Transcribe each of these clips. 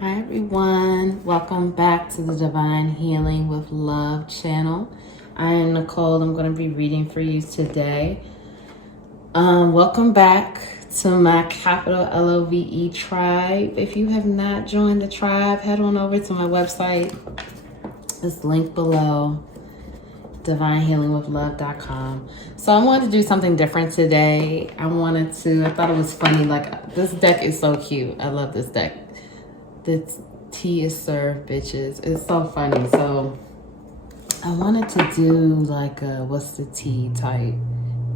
Hi everyone, welcome back to the Divine Healing with Love channel. I am Nicole. I'm going to be reading for you today. Welcome back to my capital LOVE tribe. If you have not joined the tribe, head on over to my website. It's linked below, divinehealingwithlove.com. So I wanted to do something different today. I thought it was funny. Like, this deck is so cute. I love this deck. The tea is served, bitches. It's so funny. So I wanted to do like a what's the tea type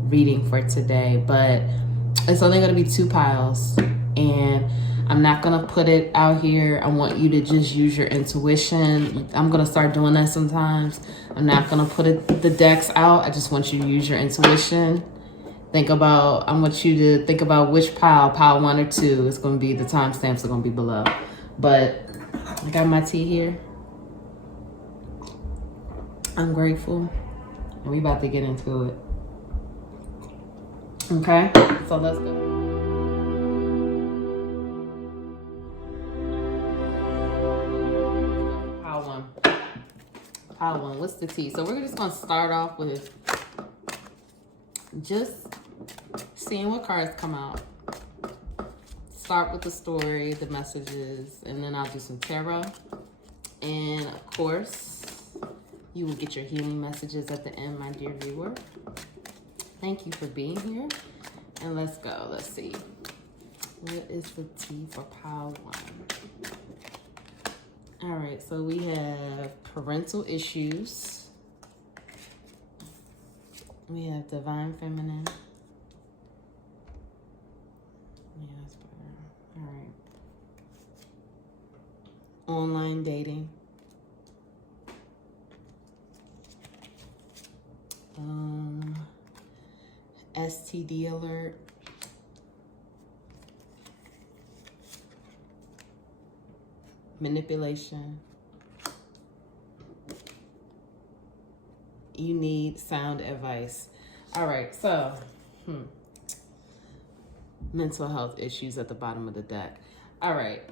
reading for today, but it's only going to be 2 piles, and I'm not going to put it out here. I want you to just use your intuition. I'm going to start doing that sometimes. I'm not going to put the decks out. I just want you to use your intuition. I want you to think about which pile 1 or 2. It's going to be, the timestamps are going to be below. But I got my tea here. I'm grateful. And we about to get into it. Okay, so let's go. Pile one, what's the tea? So we're just gonna start off with just seeing what cards come out. Start with the story, the messages, and then I'll do some tarot. And of course, you will get your healing messages at the end, my dear viewer. Thank you for being here. And let's go. Let's see. What is the tea for pile 1? All right, so we have parental issues. We have divine feminine. Yeah, that's better. All right. Online dating. STD alert. Manipulation. You need sound advice. All right, so mental health issues at the bottom of the deck. All right,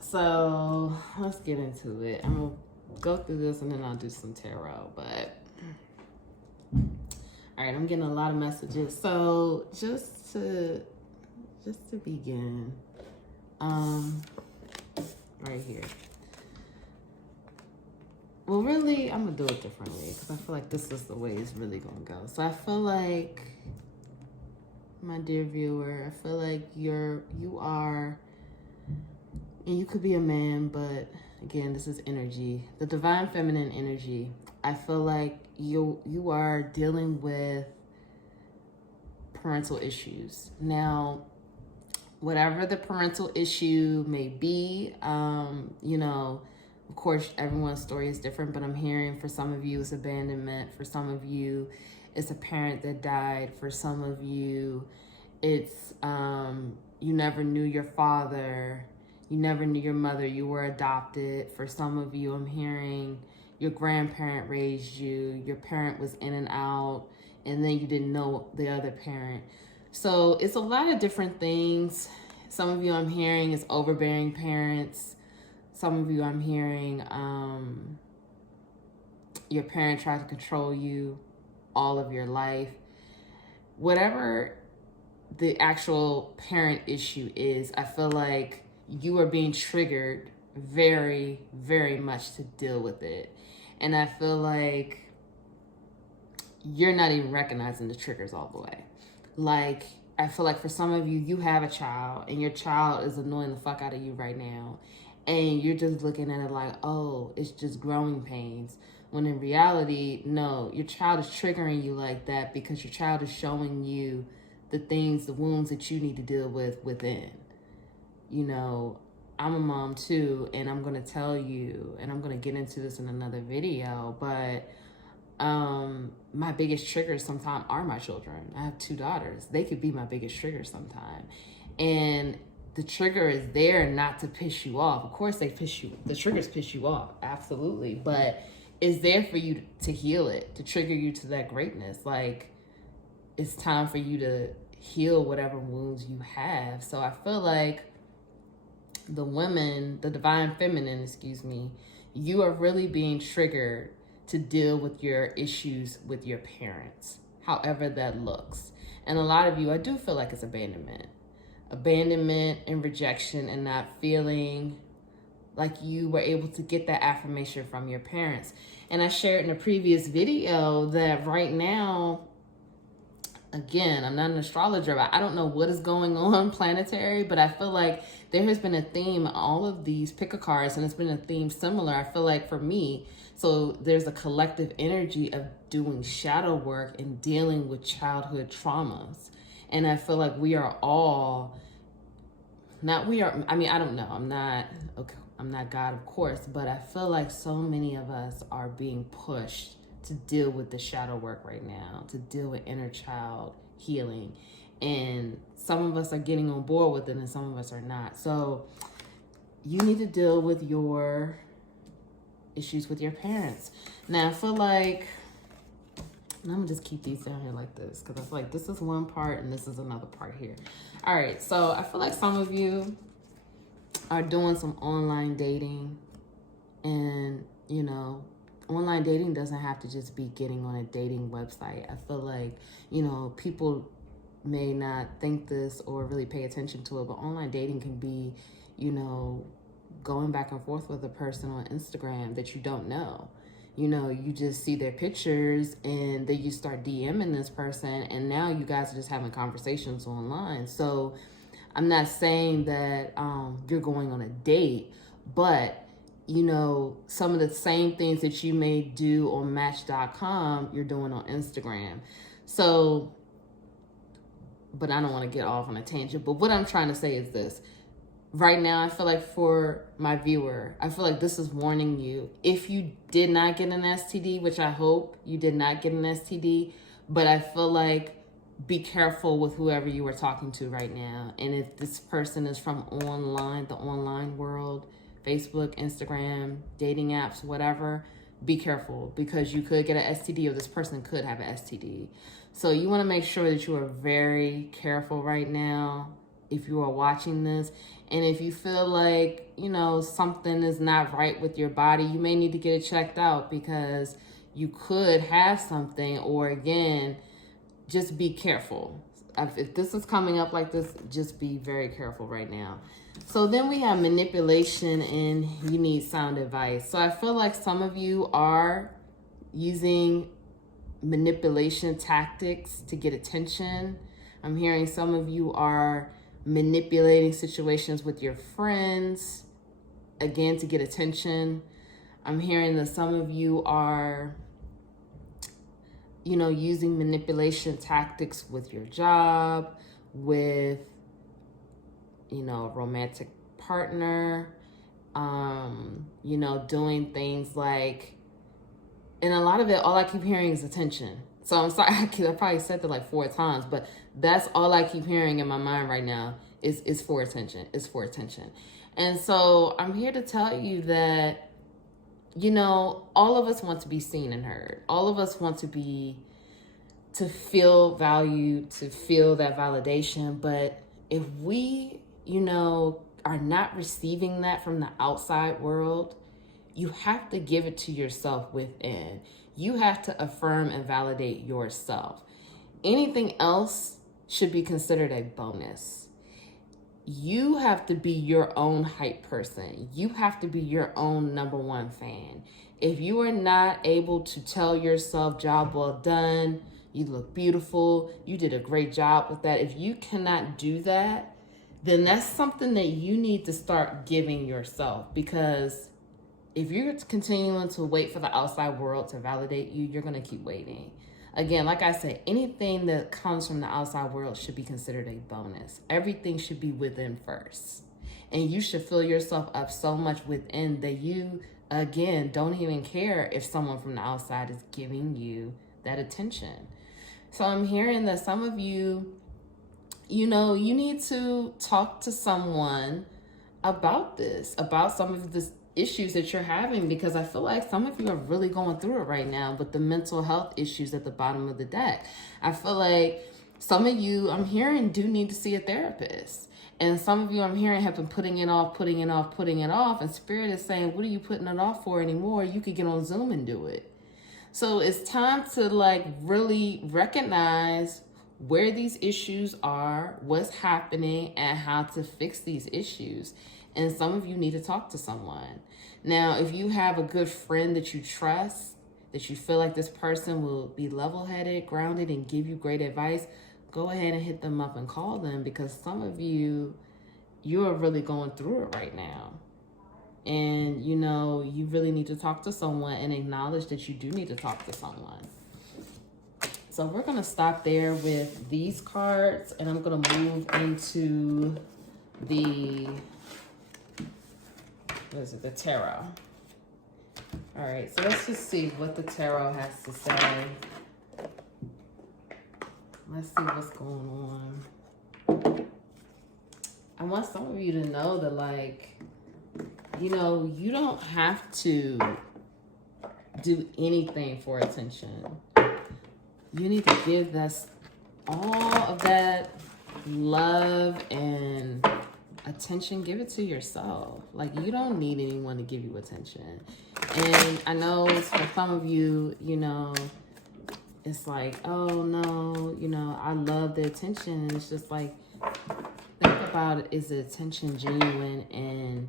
so let's get into it. I'm gonna go through this and then I'll do some tarot, but all right, I'm getting a lot of messages. So just to begin, right here. Well, really, I'm gonna do it differently because I feel like this is the way it's really gonna go. So I feel like, my dear viewer, I feel like you are, and you could be a man, but again, this is energy, the divine feminine energy. I feel like you are dealing with parental issues. Now, whatever the parental issue may be, of course, everyone's story is different, but I'm hearing for some of you it's abandonment. For some of you, it's a parent that died. For some of you, it's you never knew your father. You never knew your mother. You were adopted. For some of you, I'm hearing your grandparent raised you. Your parent was in and out, and then you didn't know the other parent. So it's a lot of different things. Some of you I'm hearing is overbearing parents. Some of you I'm hearing your parent tried to control you all of your life. Whatever the actual parent issue is, I feel like you are being triggered very, very much to deal with it. And I feel like you're not even recognizing the triggers all the way. Like, I feel like for some of you, you have a child and your child is annoying the fuck out of you right now. And you're just looking at it like, oh, it's just growing pains. When in reality, no, your child is triggering you like that because your child is showing you the things, the wounds that you need to deal with within. You know, I'm a mom too, and I'm going to tell you, and I'm going to get into this in another video, but my biggest triggers sometimes are my children. I have 2 daughters. They could be my biggest triggers sometimes. And the trigger is there not to piss you off. Of course the triggers piss you off, absolutely. But it's there for you to heal it, to trigger you to that greatness. Like, it's time for you to heal whatever wounds you have. So I feel like the women, the divine feminine, excuse me, you are really being triggered to deal with your issues with your parents, however that looks. And a lot of you, I do feel like it's abandonment and rejection, and not feeling like you were able to get that affirmation from your parents. And I shared in a previous video that right now, again, I'm not an astrologer, but I don't know what is going on planetary, but I feel like there has been a theme, all of these pick a cards, and it's been a theme similar, I feel like, for me. So there's a collective energy of doing shadow work and dealing with childhood traumas. And I feel like we are all, I don't know, I'm not God, of course, but I feel like so many of us are being pushed to deal with the shadow work right now, to deal with inner child healing. And some of us are getting on board with it and some of us are not. So you need to deal with your issues with your parents. Now, I feel like, and I'm gonna just keep these down here like this, because I feel like this is one part and this is another part here. All right, so I feel like some of you are doing some online dating, and you know, online dating doesn't have to just be getting on a dating website. I feel like, you know, people may not think this or really pay attention to it, but online dating can be, you know, going back and forth with a person on Instagram that you don't know. You know, you just see their pictures and then you start DMing this person, and now you guys are just having conversations online. So I'm not saying that you're going on a date, but you know, some of the same things that you may do on Match.com, you're doing on Instagram. So, but I don't want to get off on a tangent, but what I'm trying to say is this. Right now, I feel like for my viewer, I feel like this is warning you. If you did not get an STD, which I hope you did not get an STD, but I feel like be careful with whoever you are talking to right now. And if this person is from online, the online world, Facebook, Instagram, dating apps, whatever, be careful, because you could get an STD or this person could have an STD. So you want to make sure that you are very careful right now if you are watching this. And if you feel like, you know, something is not right with your body, you may need to get it checked out, because you could have something. Or again, just be careful. If this is coming up like this, just be very careful right now. So then we have manipulation, and you need sound advice. So I feel like some of you are using manipulation tactics to get attention. I'm hearing some of you are manipulating situations with your friends, again, to get attention. I'm hearing that some of you are, you know, using manipulation tactics with your job, with, you know, a romantic partner, you know, doing things like, and a lot of it, all I keep hearing is attention. So I'm sorry, I probably said that like 4 times, but that's all I keep hearing in my mind right now is for attention, is for attention. And so I'm here to tell you that, you know, all of us want to be seen and heard. All of us want to feel valued, to feel that validation. But if we, you know, are not receiving that from the outside world, you have to give it to yourself within. You have to affirm and validate yourself. Anything else should be considered a bonus. You have to be your own hype person. You have to be your own #1 fan. If you are not able to tell yourself, job well done, you look beautiful, you did a great job with that, if you cannot do that, then that's something that you need to start giving yourself. Because if you're continuing to wait for the outside world to validate you, you're going to keep waiting. Again, like I said, anything that comes from the outside world should be considered a bonus. Everything should be within first. And you should fill yourself up so much within that you, again, don't even care if someone from the outside is giving you that attention. So I'm hearing that some of you, you know, you need to talk to someone about this, about some of this issues that you're having, because I feel like some of you are really going through it right now with the mental health issues at the bottom of the deck. I feel like Some of you, I'm hearing, do need to see a therapist. And some of you, I'm hearing, have been putting it off. And Spirit is saying, what are you putting it off for anymore? You could get on Zoom and do it. So it's time to like really recognize where these issues are, what's happening, and how to fix these issues. And some of you need to talk to someone. Now, if you have a good friend that you trust, that you feel like this person will be level-headed, grounded, and give you great advice, go ahead and hit them up and call them, because some of you, you're really going through it right now. And, you know, you really need to talk to someone and acknowledge that you do need to talk to someone. So we're going to stop there with these cards, and I'm going to move into the, what is it, the tarot. All right, so let's just see what the tarot has to say. Let's see what's going on. I want some of you to know that, like, you know, you don't have to do anything for attention. You need to give us all of that love and attention. Give it to yourself. Like, you don't need anyone to give you attention. And I know for some of you, you know, it's like, oh no, you know, I love the attention. And it's just like, think about it. Is the attention genuine? And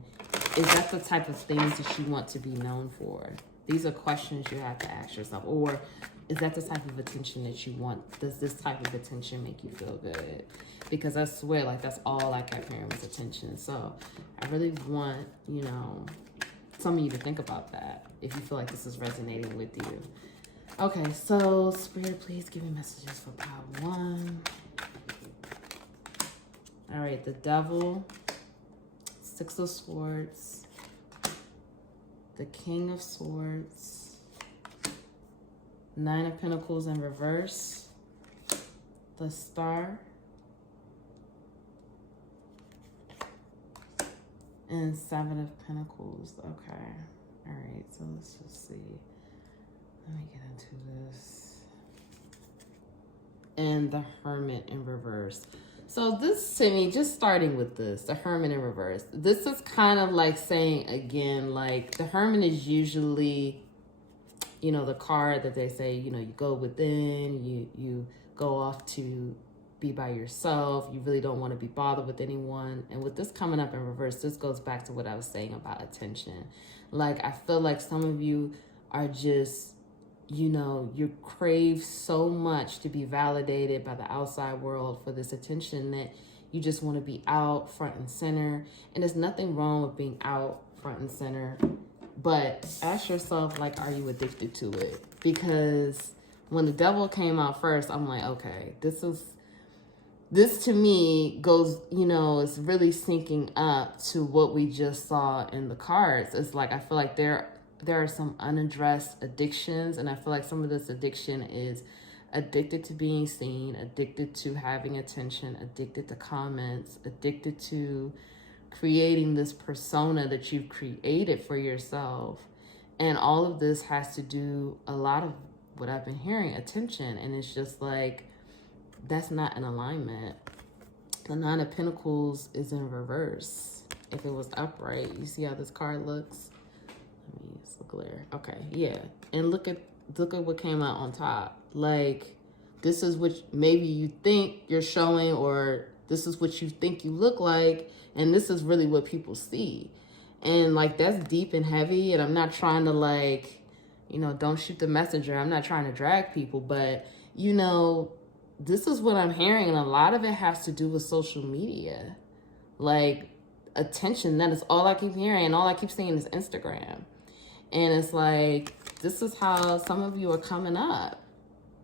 is that the type of things that you want to be known for? These are questions you have to ask yourself. Or is that the type of attention that you want? Does this type of attention make you feel good? Because I swear, like, that's all I kept hearing was attention. So I really want, you know, some of you to think about that if you feel like this is resonating with you. Okay, so Spirit, please give me messages for pile 1. All right, the Devil, 6 of Swords, the King of Swords, 9 of Pentacles in reverse, the Star, and 7 of Pentacles. Okay, all right, so let's just see. Let me get into this. And the Hermit in reverse. So this, to me, just starting with this, the Hermit in reverse, this is kind of like saying, again, like, the Hermit is usually, you know, the card that they say, you know, you go within, you go off to be by yourself. You really don't want to be bothered with anyone. And with this coming up in reverse, this goes back to what I was saying about attention. Like, I feel like some of you are just, you know, you crave so much to be validated by the outside world for this attention that you just want to be out front and center. And there's nothing wrong with being out front and center, but ask yourself, like, are you addicted to it? Because when the Devil came out first, I'm like, okay, this to me goes, you know, it's really syncing up to what we just saw in the cards. It's like, I feel like there are some unaddressed addictions, and I feel like some of this addiction is addicted to being seen, addicted to having attention, addicted to comments, addicted to creating this persona that you've created for yourself. And all of this has to do a lot of what I've been hearing, attention. And it's just like, that's not in alignment. The 9 of Pentacles is in reverse. If it was upright, you see how this card looks? Let me use the glare. Okay, yeah. And look at what came out on top. Like, this is what maybe you think you're showing, or this is what you think you look like, and this is really what people see. And like, that's deep and heavy. And I'm not trying to, like, you know, don't shoot the messenger. I'm not trying to drag people, but, you know, this is what I'm hearing. And a lot of it has to do with social media. Like, attention, that is all I keep hearing. And all I keep seeing is Instagram. And it's like, this is how some of you are coming up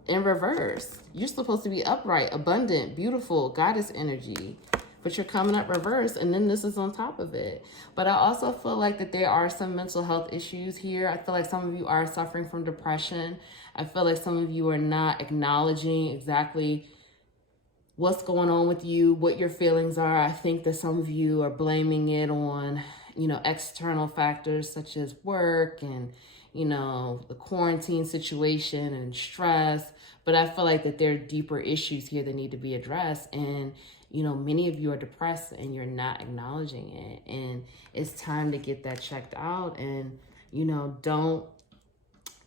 in reverse. You're supposed to be upright, abundant, beautiful, goddess energy, but you're coming up reverse, and then this is on top of it. But I also feel like that there are some mental health issues here. I feel like some of you are suffering from depression. I feel like some of you are not acknowledging exactly what's going on with you, what your feelings are. I think that some of you are blaming it on, you know, external factors such as work and, you know, the quarantine situation and stress. But I feel like that there are deeper issues here that need to be addressed. And, you know, many of you are depressed and you're not acknowledging it. And it's time to get that checked out. And, you know, don't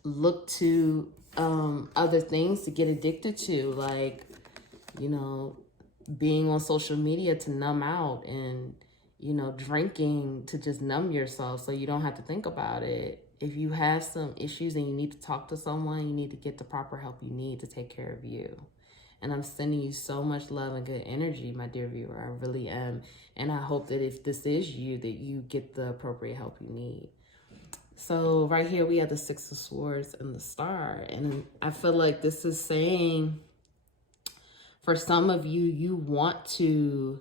look to other things to get addicted to, like, you know, being on social media to numb out, and, you know, drinking to just numb yourself so you don't have to think about it. If you have some issues and you need to talk to someone, you need to get the proper help you need to take care of you. And I'm sending you so much love and good energy, my dear viewer. I really am. And I hope that if this is you, that you get the appropriate help you need. So right here, we have the Six of Swords and the Star. And I feel like this is saying, for some of you, you want to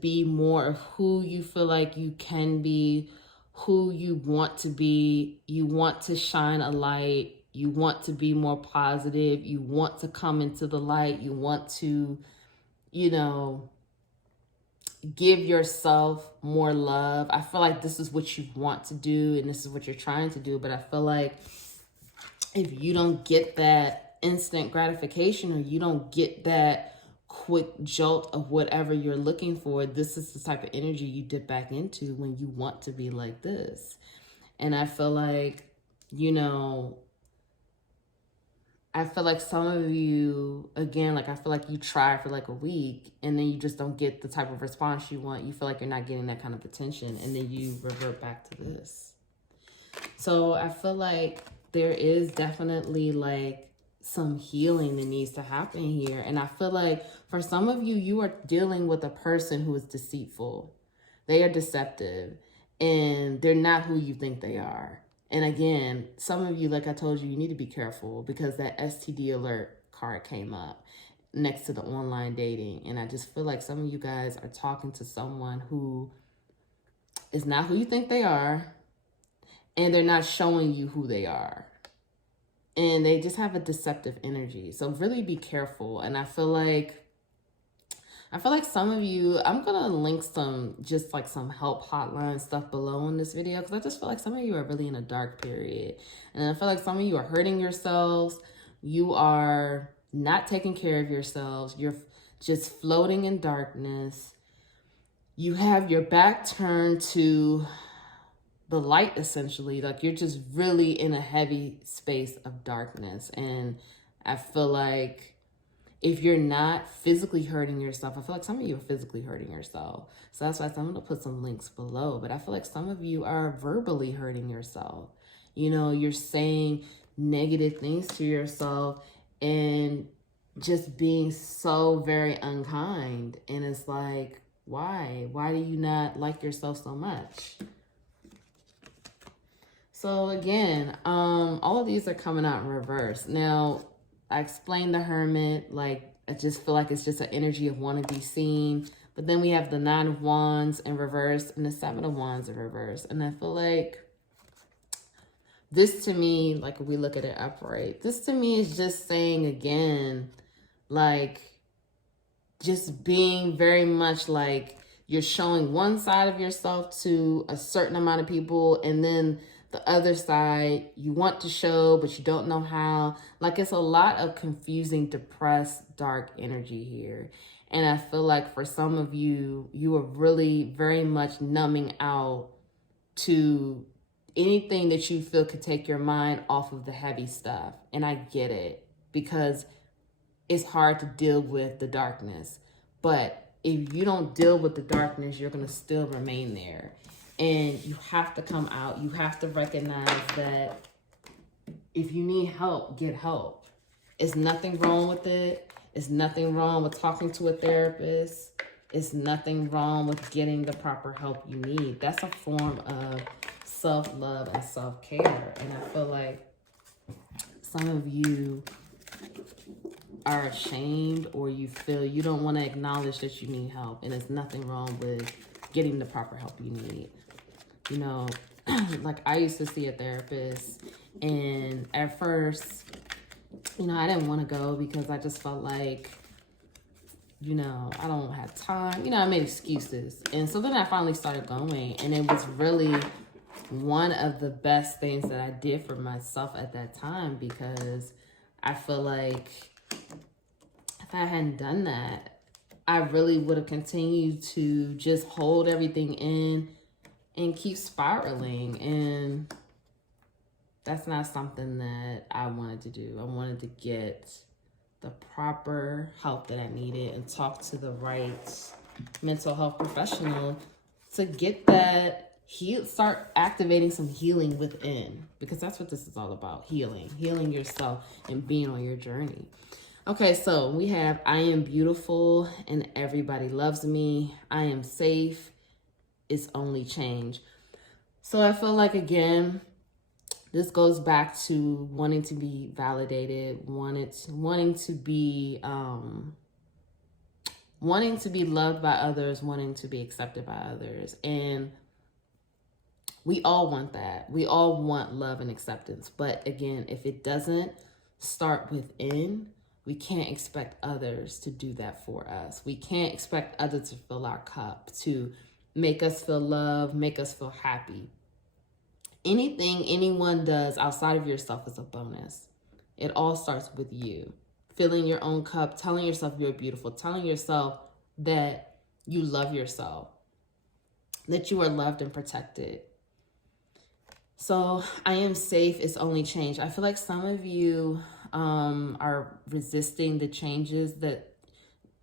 be more of who you feel like you can be, who you want to be. You want to shine a light. You want to be more positive. You want to come into the light. You want to, you know, give yourself more love. I feel like this is what you want to do and this is what you're trying to do. But I feel like if you don't get that instant gratification, or you don't get that quick jolt of whatever you're looking for, this is the type of energy you dip back into when you want to be like this. And I feel like, you know, I feel like some of you, again, like I feel like you try for like a week and then you just don't get the type of response you want. You feel like you're not getting that kind of attention, and then you revert back to this. So I feel like there is definitely like some healing that needs to happen here. And I feel like for some of you, you are dealing with a person who is deceitful. They are deceptive and they're not who you think they are. And again, some of you, like I told you, you need to be careful because that STD alert card came up next to the online dating. And I just feel like some of you guys are talking to someone who is not who you think they are, and they're not showing you who they are. And they just have a deceptive energy. So really be careful. And I feel like some of you, I'm going to link some help hotline stuff below in this video, because I just feel like some of you are really in a dark period. And I feel like some of you are hurting yourselves. You are not taking care of yourselves. You're just floating in darkness. You have your back turned to the light, essentially. Like you're just really in a heavy space of darkness. And I feel like if you're not physically hurting yourself, I feel like some of you are physically hurting yourself. So that's why I'm going to put some links below. But I feel like some of you are verbally hurting yourself. You know, you're saying negative things to yourself and just being so very unkind. And it's like, why? Why do you not like yourself so much? So again, all of these are coming out in reverse. Now, I explained the Hermit, like I just feel like it's just an energy of want to be seen. But then we have the Nine of Wands in reverse and the Seven of Wands in reverse. And I feel like this to me, like if we look at it upright, this to me is just saying again, like just being very much like you're showing one side of yourself to a certain amount of people, and then the other side you want to show, but you don't know how. Like it's a lot of confusing, depressed, dark energy here. And I feel like for some of you, you are really very much numbing out to anything that you feel could take your mind off of the heavy stuff. And I get it, because it's hard to deal with the darkness. But if you don't deal with the darkness, you're going to still remain there. And you have to come out. You have to recognize that if you need help, get help. It's nothing wrong with it. It's nothing wrong with talking to a therapist. It's nothing wrong with getting the proper help you need. That's a form of self-love and self-care. And I feel like some of you are ashamed, or you feel you don't want to acknowledge that you need help. And there's nothing wrong with getting the proper help you need. You know, like I used to see a therapist, and at first, you know, I didn't want to go because I just felt like, you know, I don't have time. You know, I made excuses. And so then I finally started going, and it was really one of the best things that I did for myself at that time, because I feel like if I hadn't done that, I really would have continued to just hold everything in and keep spiraling. And that's not something that I wanted to do. I wanted to get the proper help that I needed and talk to the right mental health professional to get that start activating some healing within, because that's what this is all about. Healing yourself and being on your journey. Okay, so we have I am beautiful and everybody loves me. I am safe. It's only change. So I feel like, again, this goes back to wanting to be validated, wanting to be loved by others, wanting to be accepted by others. And we all want that. We all want love and acceptance. But again, if it doesn't start within, we can't expect others to do that for us. We can't expect others to fill our cup, to make us feel loved, make us feel happy. Anything anyone does outside of yourself is a bonus. It all starts with you. Filling your own cup, telling yourself you're beautiful, telling yourself that you love yourself, that you are loved and protected. So I am safe, it's only change. I feel like some of you are resisting the changes that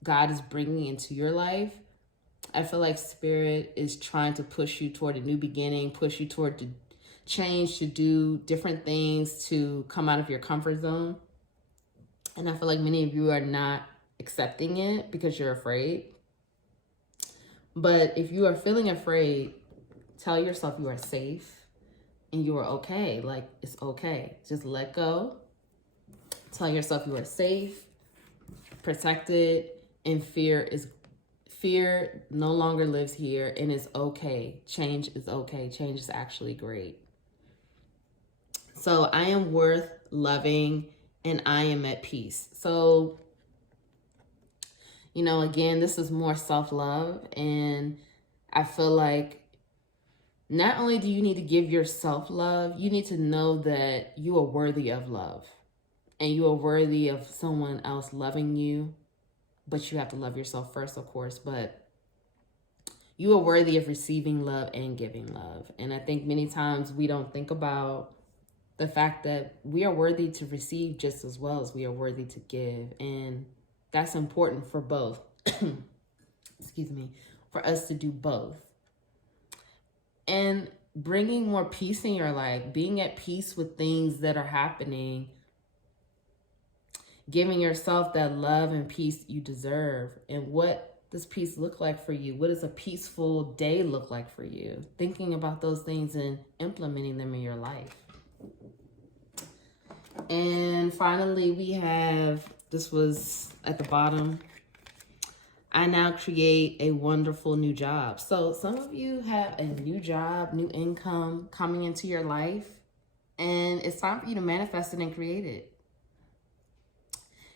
God is bringing into your life. I feel like Spirit is trying to push you toward a new beginning, push you toward the change, to do different things, to come out of your comfort zone. And I feel like many of you are not accepting it because you're afraid. But if you are feeling afraid, tell yourself you are safe and you are okay. Like, it's okay. Just let go. Tell yourself you are safe, protected, and fear no longer lives here, and it's okay. Change is okay. Change is actually great. So I am worth loving and I am at peace. So, again, this is more self-love. And I feel like not only do you need to give yourself love, you need to know that you are worthy of love and you are worthy of someone else loving you. But you have to love yourself first, of course. But you are worthy of receiving love and giving love. And I think many times we don't think about the fact that we are worthy to receive just as well as we are worthy to give. And that's important for both. Excuse me, for us to do both. And bringing more peace in your life, being at peace with things that are happening, giving yourself that love and peace you deserve. And what does peace look like for you? What does a peaceful day look like for you? Thinking about those things and implementing them in your life. And finally, we have, this was at the bottom, I now create a wonderful new job. So some of you have a new job, new income coming into your life, and it's time for you to manifest it and create it.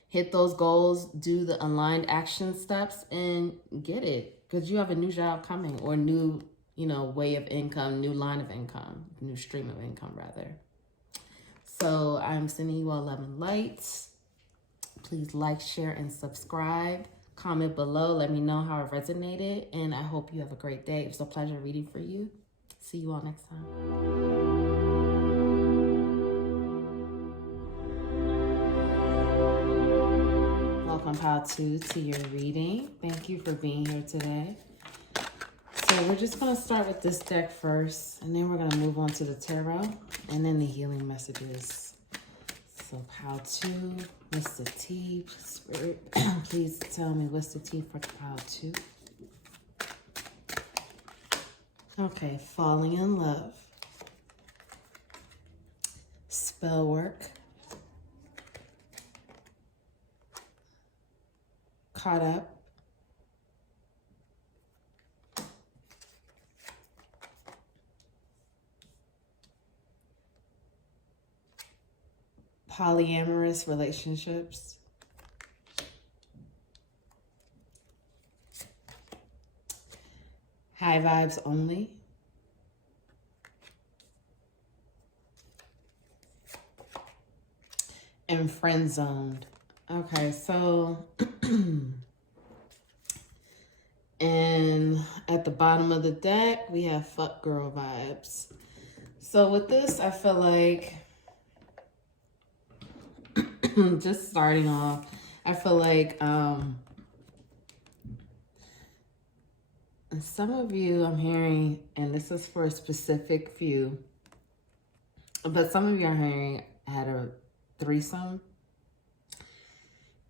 Hit those goals, do the aligned action steps, and get it, because you have a new job coming, or new, way of income, new line of income, new stream of income, rather. So I'm sending you all love and light. Please like, share, and subscribe. Comment below. Let me know how it resonated. And I hope you have a great day. It was a pleasure reading for you. See you all next time. Welcome, Pile 2, to your reading. Thank you for being here today. So we're just going to start with this deck first, and then we're going to move on to the tarot, and then the healing messages. So Pile 2, what's the tea? Spirit, please tell me what's the tea for Pile 2. Okay, falling in love. Spell work. Caught up. Polyamorous relationships. High vibes only. and friend zoned. Okay, so and at the bottom of the deck, we have fuck girl vibes. So with this, I feel like, just starting off, I feel like some of you I'm hearing, and this is for a specific few, but some of you are hearing had a threesome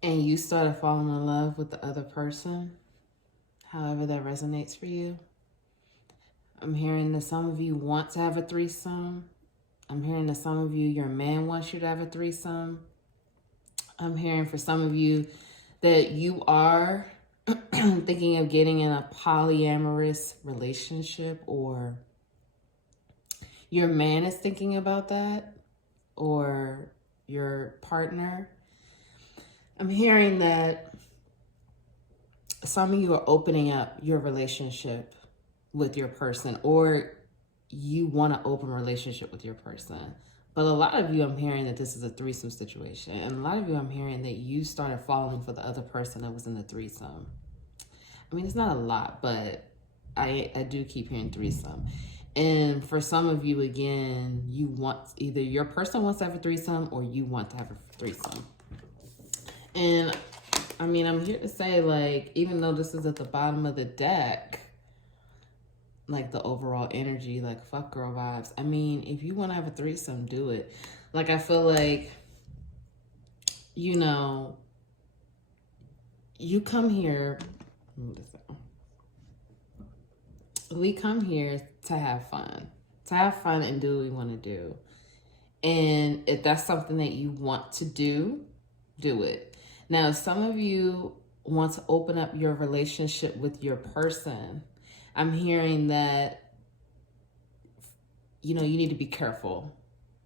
and you started falling in love with the other person, however that resonates for you. I'm hearing that some of you want to have a threesome. I'm hearing that some of you, your man wants you to have a threesome. I'm hearing for some of you that you are thinking of getting in a polyamorous relationship, or your man is thinking about that, or your partner. I'm hearing that some of you are opening up your relationship with your person, or you want to open a relationship with your person. But a lot of you, I'm hearing that this is a threesome situation. And a lot of you, I'm hearing that you started falling for the other person that was in the threesome. I mean, it's not a lot, but I do keep hearing threesome. And for some of you, again, you want, either your person wants to have a threesome or you want to have a threesome. And I mean, I'm here to say, like, even though this is at the bottom of the deck, like the overall energy, like fuck girl vibes. I mean, if you want to have a threesome, do it. Like, I feel like, you know, you come here, we come here to have fun and do what we want to do. And if that's something that you want to do it. Now, some of you want to open up your relationship with your person. I'm hearing that, you know, you need to be careful.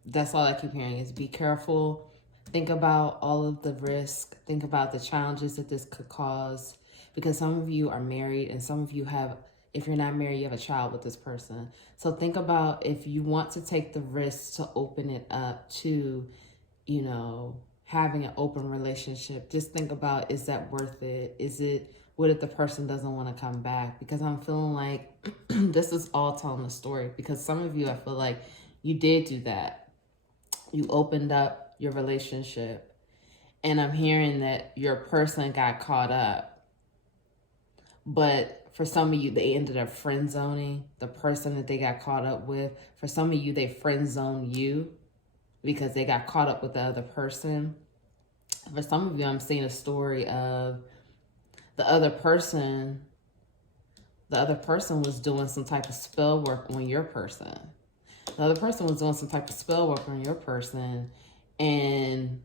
That's all I keep hearing is be careful. Think about all of the risk. Think about the challenges that this could cause. Because some of you are married and some of you have, if you're not married, you have a child with this person. So think about if you want to take the risk to open it up to, you know, having an open relationship. Just think about, is that worth it? Is it, what if the person doesn't want to come back? Because I'm feeling like this is all telling the story. Because some of you, I feel like you did do that. You opened up your relationship. And I'm hearing that your person got caught up. But for some of you, they ended up friend zoning the person that they got caught up with. For some of you, they friend zoned you because they got caught up with the other person. For some of you, I'm seeing a story of the other person was doing some type of spell work on your person. The other person was doing some type of spell work on your person, and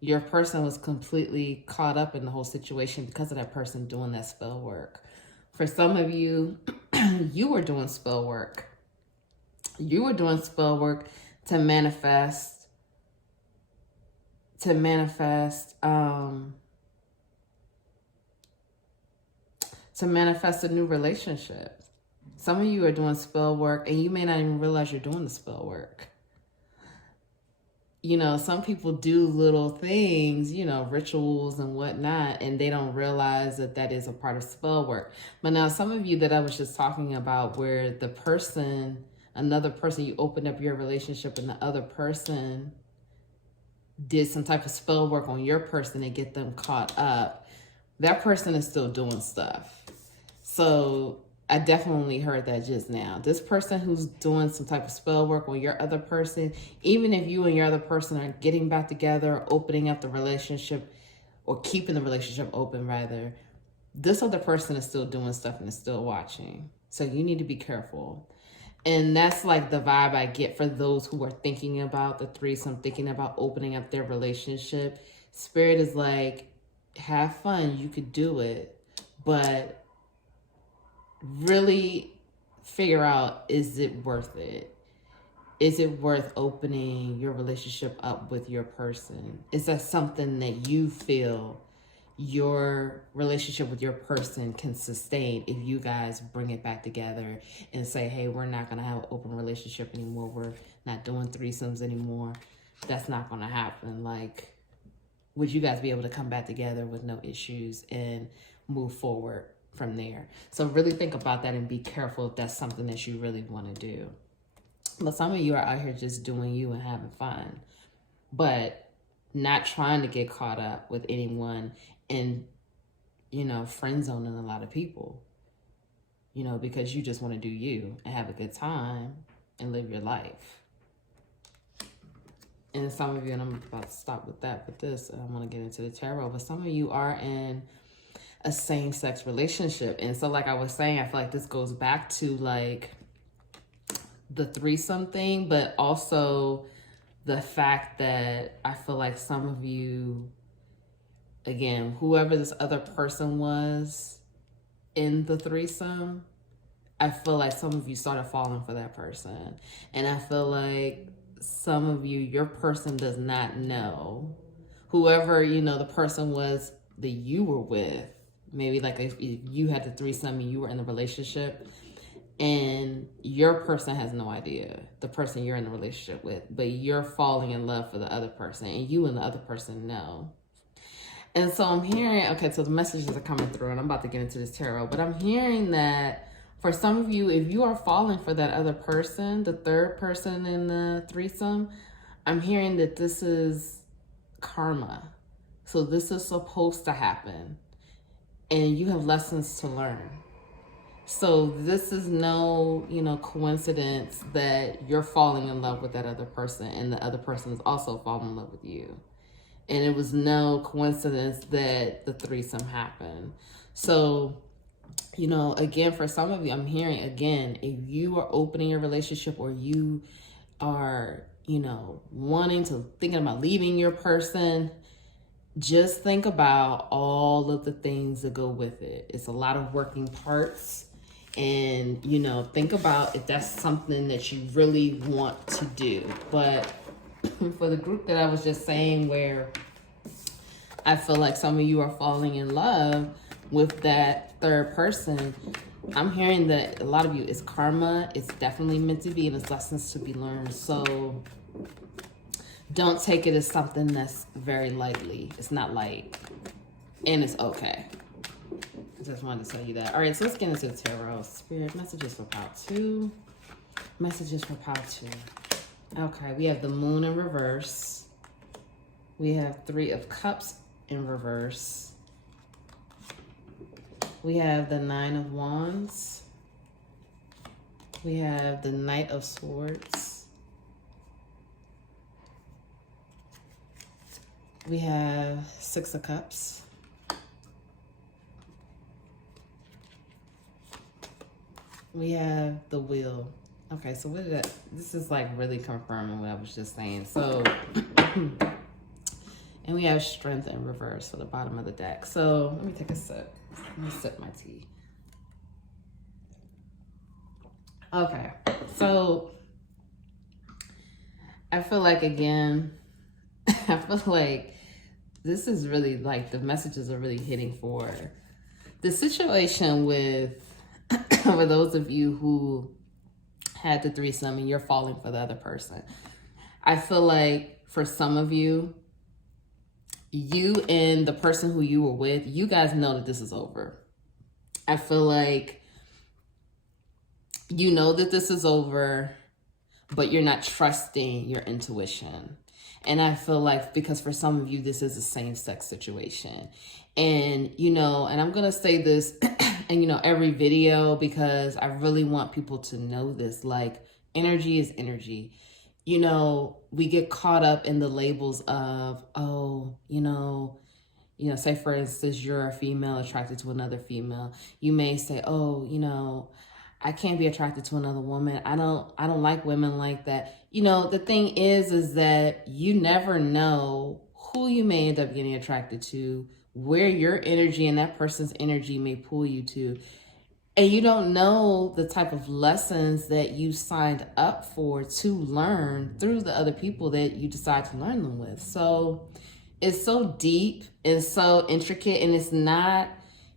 your person was completely caught up in the whole situation because of that person doing that spell work. For some of you, you were doing spell work. You were doing spell work to manifest a new relationship. Some of you are doing spell work and you may not even realize you're doing the spell work. You know, some people do little things, you know, rituals and whatnot, and they don't realize that that is a part of spell work. But now some of you that I was just talking about, where the person, another person, you opened up your relationship and the other person did some type of spell work on your person to get them caught up, that person is still doing stuff. So I definitely heard that just now. This person who's doing some type of spell work on your other person, even if you and your other person are getting back together, opening up the relationship, or keeping the relationship open rather, this other person is still doing stuff and is still watching. So you need to be careful. And that's like the vibe I get for those who are thinking about the threesome, thinking about opening up their relationship. Spirit is like, have fun, you could do it, but really figure out, is it worth it? Is it worth opening your relationship up with your person? Is that something that you feel your relationship with your person can sustain if you guys bring it back together and say, hey, we're not going to have an open relationship anymore. We're not doing threesomes anymore. that's not going to happen. Like, would you guys be able to come back together with no issues and move forward from there? So really think about that and be careful if that's something that you really want to do. But some of you are out here just doing you and having fun, but not trying to get caught up with anyone and, you know, friend zoning a lot of people, you know, because you just want to do you and have a good time and live your life. And some of you, and I'm about to stop with that, but this, I want to get into the tarot, but some of you are in a same-sex relationship. And so like I was saying, I feel like this goes back to like the threesome thing, but also the fact that I feel like some of you, again, whoever this other person was in the threesome, I feel like some of you started falling for that person. And I feel like some of you, your person does not know. Whoever, you know, the person was that you were with, maybe like if you had the threesome and you were in a relationship, and your person has no idea, the person you're in a relationship with, but you're falling in love for the other person, and you and the other person know. And so I'm hearing, okay, so the messages are coming through, and I'm about to get into this tarot, but I'm hearing that for some of you, if you are falling for that other person, the third person in the threesome, I'm hearing that this is karma. So this is supposed to happen, and you have lessons to learn. So this is no, you know, coincidence that you're falling in love with that other person and the other person is also falling in love with you. And it was no coincidence that the threesome happened. So, you know, again, for some of you, I'm hearing, again, if you are opening your relationship or you are, you know, thinking about leaving your person, just think about all of the things that go with it. It's a lot of working parts. And, you know, think about if that's something that you really want to do. But for the group that I was just saying, where I feel like some of you are falling in love with that third person, I'm hearing that a lot of you, it's karma. It's definitely meant to be, and it's lessons to be learned. So don't take it as something that's very lightly. It's not light, and it's okay. I just wanted to tell you that. All right, so let's get into the tarot. Spirit, messages for Pile 2. Messages for Pile 2. Okay, we have the Moon in reverse. We have 3 of Cups in reverse. We have the 9 of Wands. We have the Knight of Swords. We have 6 of Cups. We have the Wheel. Okay, so what did that? This is like really confirming what I was just saying. So, and we have Strength in reverse for the bottom of the deck. So let me take a sip. Let me sip my tea. Okay, so I feel like, again, I feel like this is really like the messages are really hitting for the situation with for those of you who had the threesome and you're falling for the other person. I feel like for some of you, you and the person who you were with, you guys know that this is over. I feel like you know that this is over, but you're not trusting your intuition. And I feel like, because for some of you, this is a same-sex situation. And, you know, and I'm going to say this in, you know, every video, because I really want people to know this. Like, energy is energy. You know, we get caught up in the labels of, oh, you know, say for instance, you're a female attracted to another female. You may say, oh, you know, I can't be attracted to another woman. I don't like women like that. You know, the thing is that you never know who you may end up getting attracted to, where your energy and that person's energy may pull you to. And you don't know the type of lessons that you signed up for to learn through the other people that you decide to learn them with. So it's so deep and so intricate, and it's not,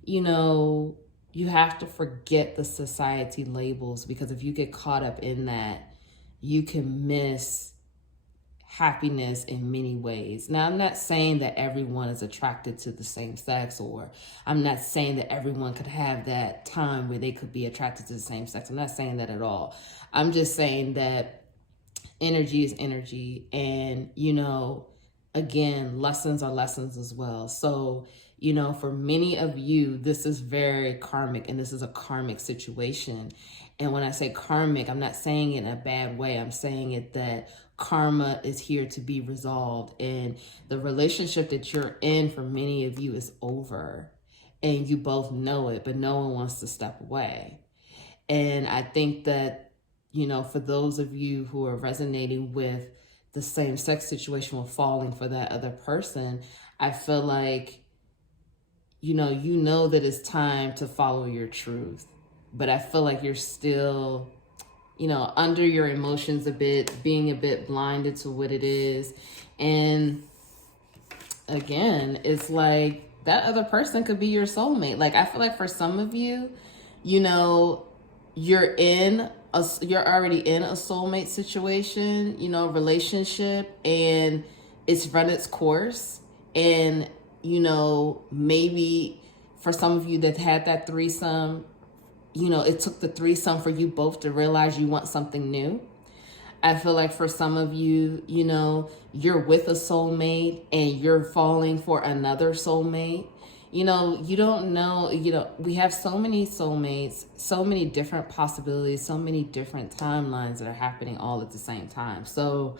you know, you have to forget the society labels, because if you get caught up in that, you can miss happiness in many ways. Now, I'm not saying that everyone is attracted to the same sex, or I'm not saying that everyone could have that time where they could be attracted to the same sex. I'm not saying that at all. I'm just saying that energy is energy. And, again, lessons are lessons as well. So, for many of you, this is very karmic, and this is a karmic situation. And when I say karmic, I'm not saying it in a bad way. I'm saying it that karma is here to be resolved. And the relationship that you're in for many of you is over. And you both know it, but no one wants to step away. And I think that, for those of you who are resonating with the same sex situation with falling for that other person, I feel like, you know that it's time to follow your truth. But I feel like you're still, under your emotions a bit, being a bit blinded to what it is. And again, it's like that other person could be your soulmate. Like, I feel like for some of you, you're already in a soulmate situation, relationship, and it's run its course. And, maybe for some of you that had that threesome, it took the threesome for you both to realize you want something new. I feel like for some of you, you're with a soulmate and you're falling for another soulmate. You don't know, we have so many soulmates, so many different possibilities, so many different timelines that are happening all at the same time. So,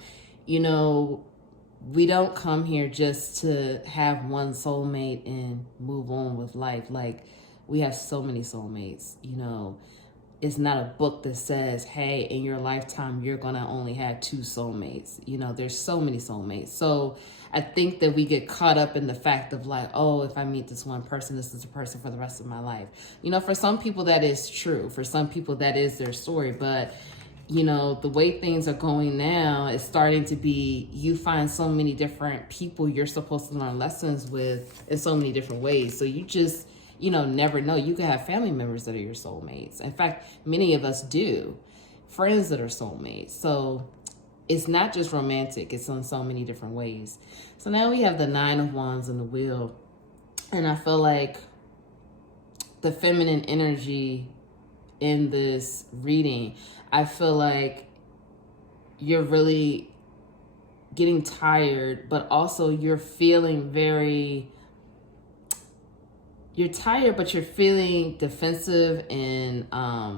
we don't come here just to have one soulmate and move on with life. Like, we have so many soulmates. It's not a book that says, hey, in your lifetime, you're going to only have 2 soulmates. There's so many soulmates. So I think that we get caught up in the fact of like, oh, if I meet this one person, this is the person for the rest of my life. For some people that is true. For some people that is their story. But, the way things are going now, it's starting to be, you find so many different people you're supposed to learn lessons with in so many different ways. So you just, never know. You can have family members that are your soulmates. In fact, many of us do. Friends that are soulmates. So it's not just romantic. It's in so many different ways. So now we have the 9 of Wands and the Wheel. And I feel like the feminine energy in this reading, I feel like you're really getting tired, but also you're feeling you're tired, but you're feeling defensive and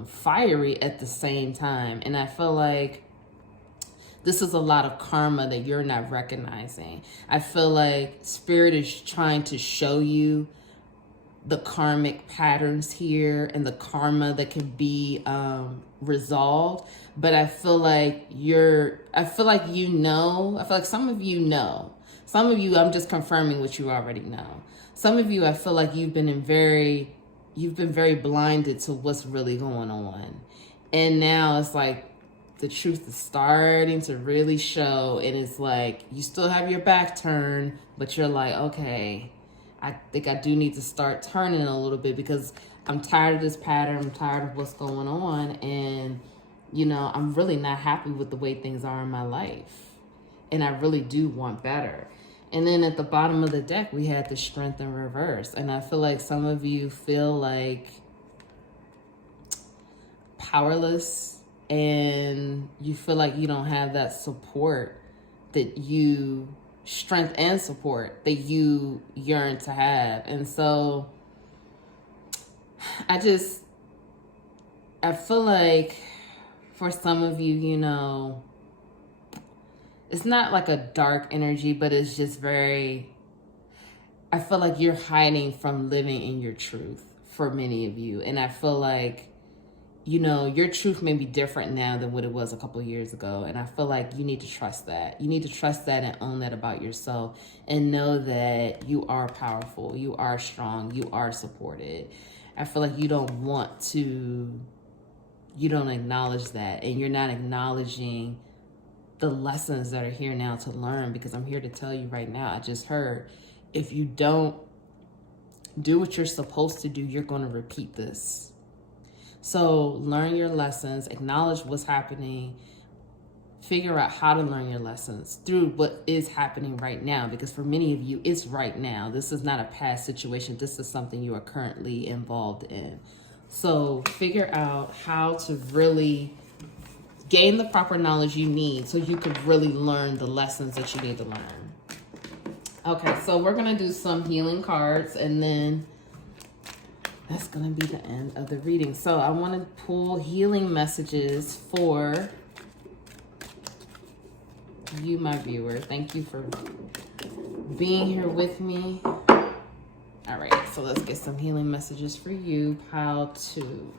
fiery at the same time. And I feel like this is a lot of karma that you're not recognizing. I feel like Spirit is trying to show you the karmic patterns here and the karma that can be resolved. But I feel like some of you know. Some of you, I'm just confirming what you already know. Some of you, I feel like you've been very blinded to what's really going on. And now it's like the truth is starting to really show. And it's like, you still have your back turned, but you're like, okay, I think I do need to start turning a little bit because I'm tired of this pattern. I'm tired of what's going on. And, I'm really not happy with the way things are in my life. And I really do want better. And then at the bottom of the deck, we had the Strength in reverse. And I feel like some of you feel like powerless and you feel like you don't have that support strength and support that you yearn to have. And so I feel like for some of you, it's not like a dark energy, but it's just I feel like you're hiding from living in your truth for many of you. And I feel like, your truth may be different now than what it was a couple of years ago. And I feel like you need to trust that. You need to trust that and own that about yourself and know that you are powerful. You are strong. You are supported. I feel like you don't acknowledge that. And you're not acknowledging the lessons that are here now to learn, because I'm here to tell you right now, I just heard, if you don't do what you're supposed to do, you're going to repeat this. So learn your lessons, acknowledge what's happening, figure out how to learn your lessons through what is happening right now, because for many of you, it's right now. This is not a past situation. This is something you are currently involved in. So figure out how to really gain the proper knowledge you need so you can really learn the lessons that you need to learn. Okay, so we're going to do some healing cards, and then that's going to be the end of the reading. So I want to pull healing messages for you, my viewer. Thank you for being here with me. All right, so let's get some healing messages for you, pile 2.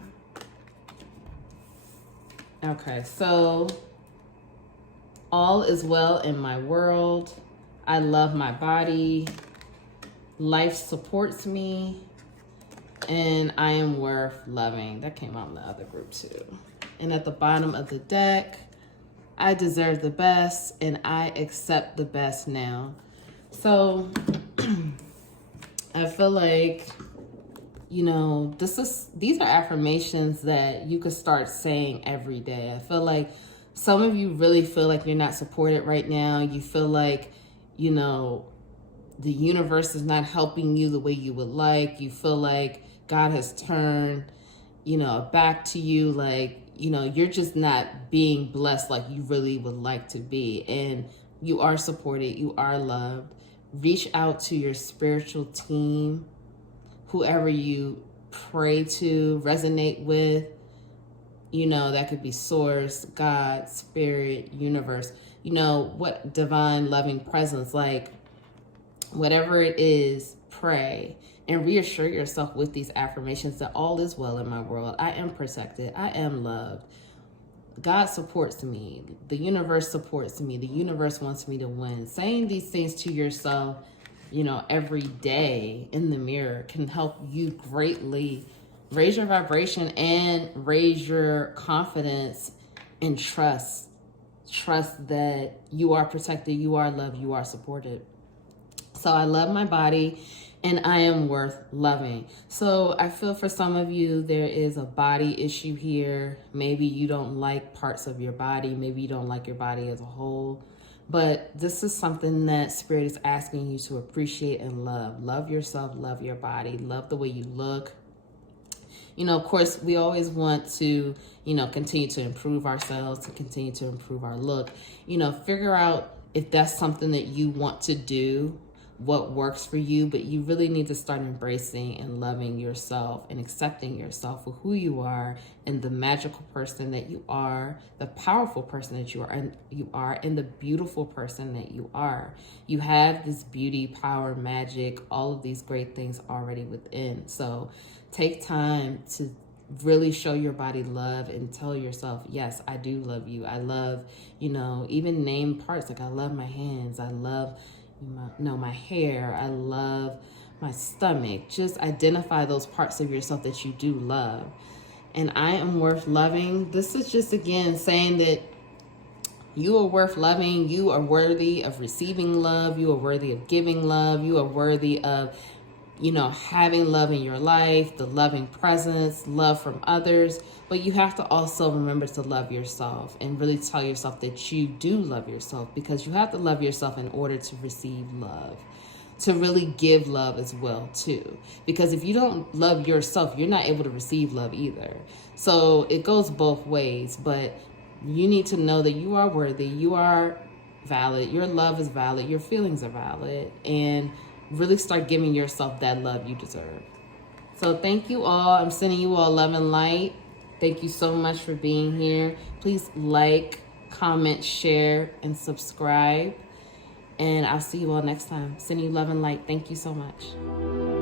Okay, so all is well in my world. I love my body. Life supports me. And I am worth loving. That came out in the other group too. And at the bottom of the deck, I deserve the best and I accept the best now. So I feel like, you know, these are affirmations that you could start saying every day. I feel like some of you really feel like you're not supported right now. You feel like, you know, the universe is not helping you the way you would like. You feel like God has turned, you know, back to you. Like, you know, you're just not being blessed like you really would like to be. And you are supported. You are loved. Reach out to your spiritual team, whoever you pray to, resonate with. You know, that could be source, God, spirit, universe. You know, what divine loving presence, like whatever it is, pray and reassure yourself with these affirmations that all is well in my world. I am protected. I am loved. God supports me. The universe supports me. The universe wants me to win. Saying these things to yourself, you know, every day in the mirror can help you greatly raise your vibration and raise your confidence and trust. Trust that you are protected, you are loved, you are supported. So I love my body and I am worth loving. So I feel for some of you, there is a body issue here. Maybe you don't like parts of your body. Maybe you don't like your body as a whole. But this is something that Spirit is asking you to appreciate and love. Love yourself, love your body, love the way you look. You know, of course, we always want to, you know, continue to improve ourselves, to continue to improve our look. You know, figure out if that's something that you want to do, what works for you, but you really need to start embracing and loving yourself and accepting yourself for who you are and the magical person that you are, the powerful person that you are, and the beautiful person that you are. You have this beauty, power, magic, all of these great things already within. So take time to really show your body love and tell yourself, yes, I do love you. I love, you know, even name parts like I love my hands. I love my hair. I love my stomach. Just identify those parts of yourself that you do love. And I am worth loving. This is just, again, saying that you are worth loving. You are worthy of receiving love. You are worthy of giving love. You are worthy of, you know, having love in your life, the loving presence, love from others. But you have to also remember to love yourself and really tell yourself that you do love yourself, because you have to love yourself in order to receive love, to really give love as well too. Because if you don't love yourself, you're not able to receive love either. So it goes both ways, but you need to know that you are worthy, you are valid, your love is valid, your feelings are valid, and really start giving yourself that love you deserve. So thank you all. I'm sending you all love and light. Thank you so much for being here. Please like, comment, share, and subscribe. And I'll see you all next time. Sending you love and light. Thank you so much.